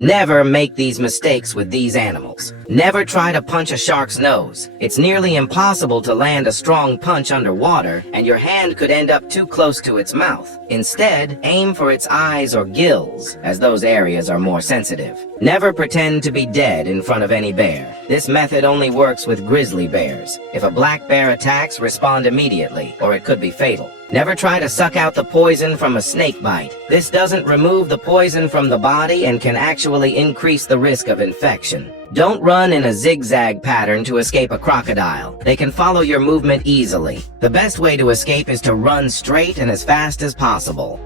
Never make these mistakes with these animals. Never try to punch a shark's nose. It's nearly impossible to land a strong punch underwater, and your hand could end up too close to its mouth. Instead, aim for its eyes or gills, as those areas are more sensitive. Never pretend to be dead in front of any bear. This method only works with grizzly bears. If a black bear attacks, respond immediately, or it could be fatal. Never try to suck out the poison from a snake bite. This doesn't remove the poison from the body and can actually increase the risk of infection. Don't run in a zigzag pattern to escape a crocodile. They can follow your movement easily. The best way to escape is to run straight and as fast as possible.